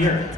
here.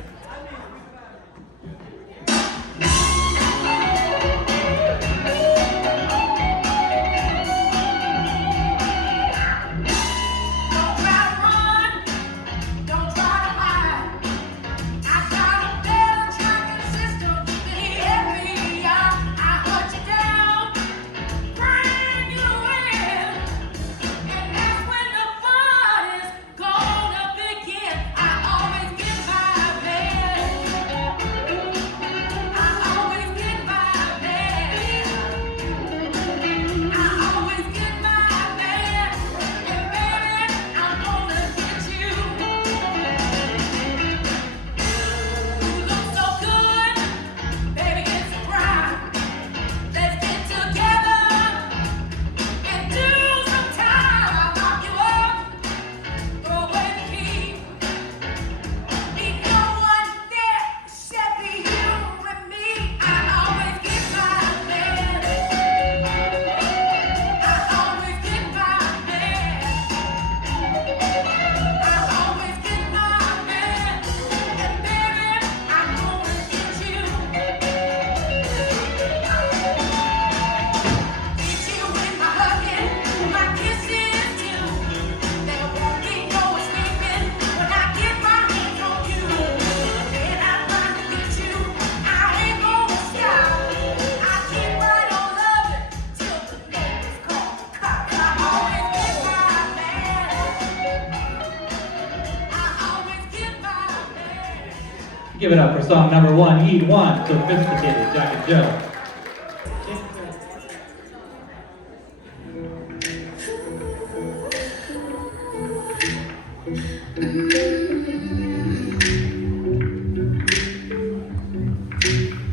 Give it up for song number 1, Eat One, Sophisticated JnJ.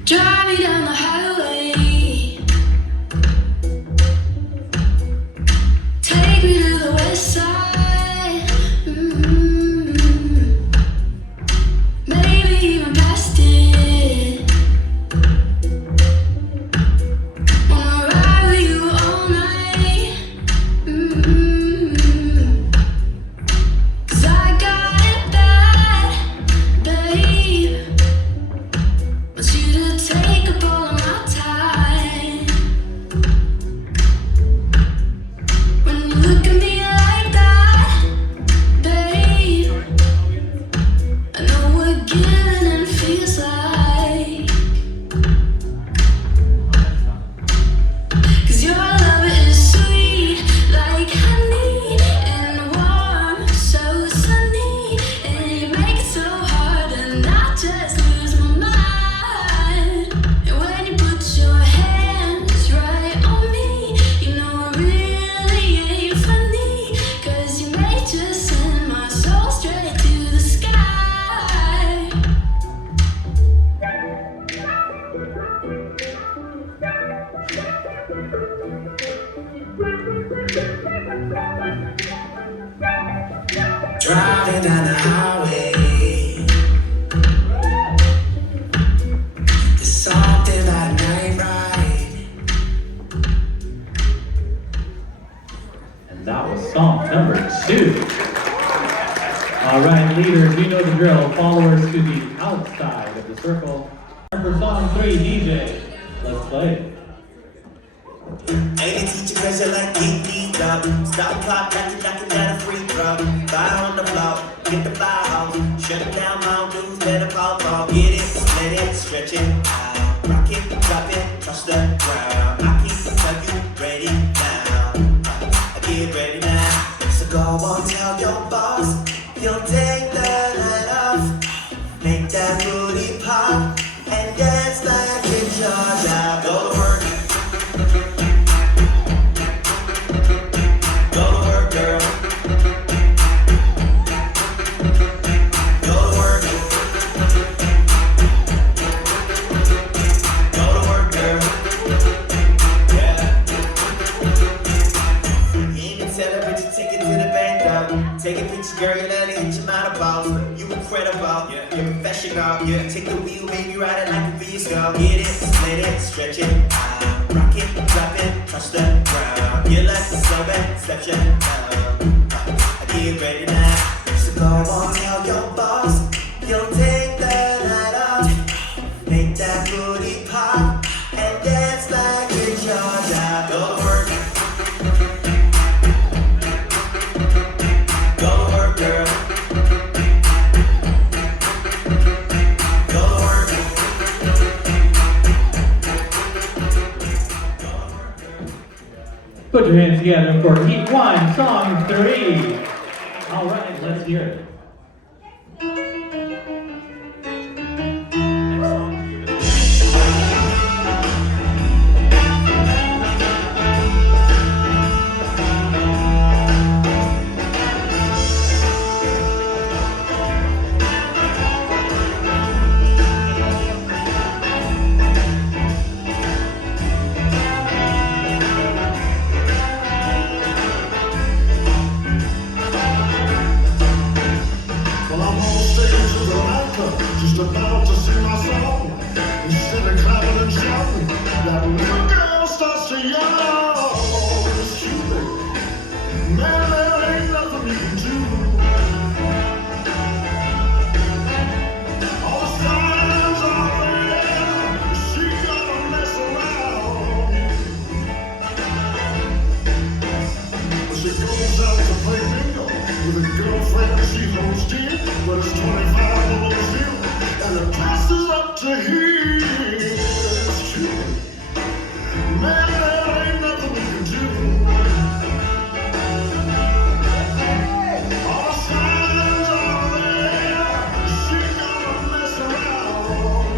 Drive me down the highway, take me to the west side, maybe even past it. Wanna ride with you all night, 'cause I got it bad, babe. Want you to take up all of my time. When you look at me like that, babe, I know what giving and feels like. 'Cause your love is sweet like honey and warm, so sunny, and you make it so hard and I just lose my mind. And when you put your hands right on me, you know it really ain't funny, 'cause you may just send my soul straight to the sky. Driving down the highway, there's something about night ride. And that was song number 2. All right, leaders, you know the drill. Followers to the outside of the circle. For song 3, DJ, let's play. Ain't a teacher cause you like keep these up. Stop clock, knocking down a free throw. Fire on the floor, get the fire hose. Shut it down, Mount Dudes, let it fall. Get it, split it, stretch it out. Rock it, drop it, touch the ground. I keep you ready now. I get ready now. So go on, tell your boss you'll take the night off. Make that booty pop and dance like it's your job. Go to work. Go to work, girl. Go to work. Go to work, girl. Yeah. You ain't been celebrating, take it to the bank, though. Take a picture, girl, you let it hit your mind about. You incredible, you're professional. Yeah, take the wheel, baby, ride it like a V-Star. Get it, split it, stretch it out. Rock it, drop it, touch the ground. You like the slow exception. I get ready now. So go on, tell your boss you'll take your hands together for Heat 1, Song 3. All right, let's hear it. Just about to sing my song. Instead of clapping and shouting, that little girl starts to yell. It's you, baby. Man, there ain't nothing you can do. All the signs are there. She gonna mess around. Well, she goes out to play bingo with a girlfriend she holds dear, but it's 25 below zero. And the dress is up to here. It's true. Man, there ain't nothing we can do. All the signs are there. She gonna mess around.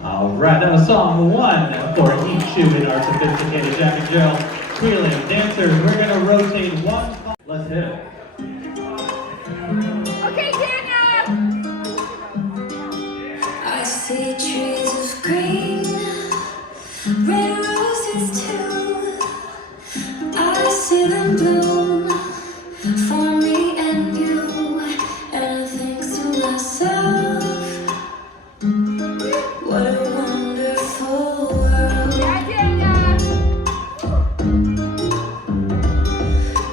All right, that was song 1 for Heat 2 in our Sophisticated JnJ Prelim. Dancers, we're gonna rotate one. Let's hit it. Okay, Daniel! I see trees of green, red roses too. I see them bloom for me and you. And I think to myself, what a wonderful world.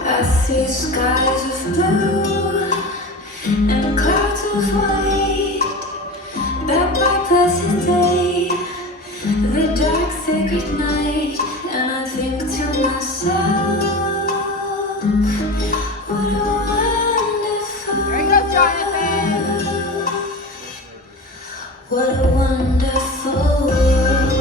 I see skies of blue and clouds of white, that bright blessed day, the dark sacred night. And I think to myself, what a wonderful world. What a wonderful world.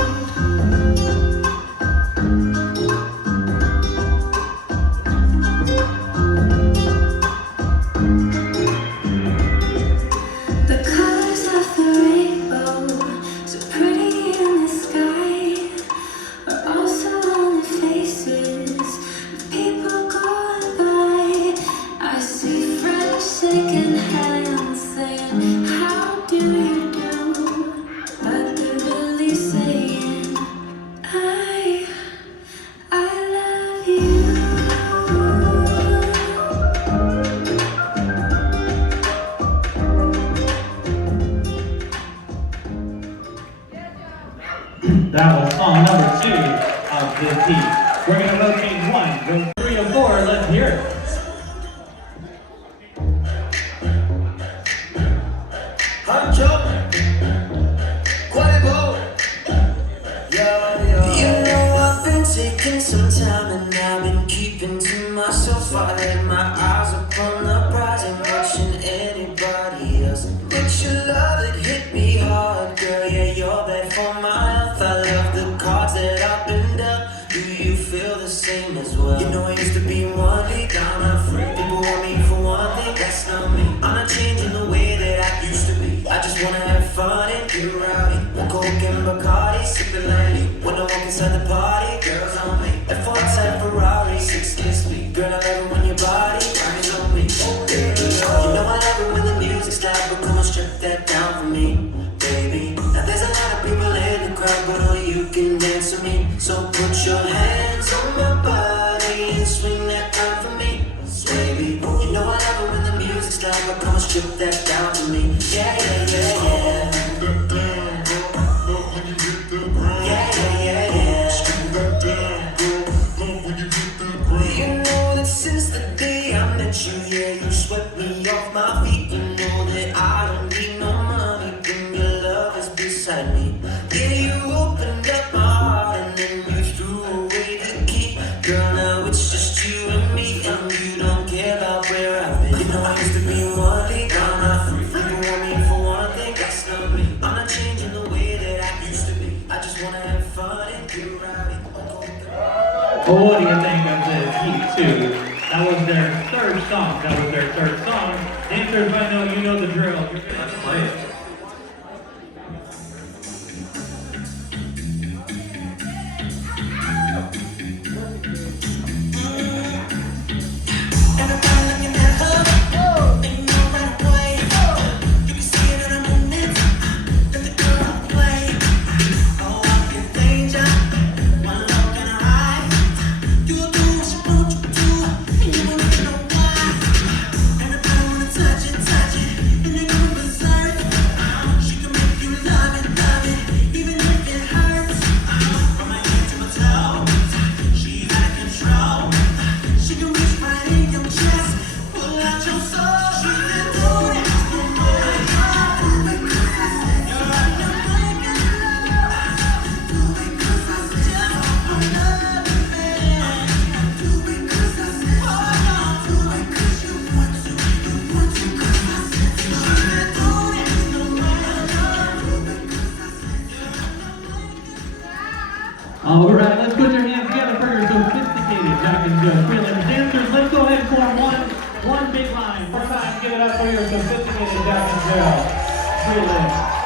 The colors of the rainbow, so pretty in the sky, are also on the faces of people going by. I see friends shaking hands saying, how do you do? But they're really saying, I love you. That was song number 2 of this heat. We're gonna rotate 1, go 3 and 4. Let's hear it. You know I've been taking some time and I've been keeping to myself. I had my eyes upon the prize and watching anybody else. But your love, it hit me hard, girl. Yeah, you're bad for my health. I love the cards that I've been dealt. Do you feel the same as well? You know I used to be one big, I'm not free. People want me for one thing, that's not me. I'm not changing the way that I used to be. I just wanna have fun and get rowdy. One Coke and Bacardi, sipping lightly. When I walk inside the party, girls on me. F1 type Ferrari, 6 speed. Girl, I love it when your body grinds on me. Oh, baby, you know I love it when the music's loud, but come on, strip that down for me, baby. Now there's a lot of people in the crowd, but only you can dance with me. So put your hands on my body and swing that time for me, baby. You know I love it when the music's loud, but come on, strip that down for me. Yeah, yeah, yeah, yeah. You know that since the day I met you, yeah, you swept me off my feet. You know that I don't need no money when your love is beside me. Yeah, you opened up my heart and then Well, what do you think of this heat two? That was their third song. Dancers, I know you know the drill. Let's play it. All right, let's put your hands together for your Sophisticated JnJ Finals dancers. Let's go ahead and form one big line. One time, give it up for your Sophisticated JnJ Finals.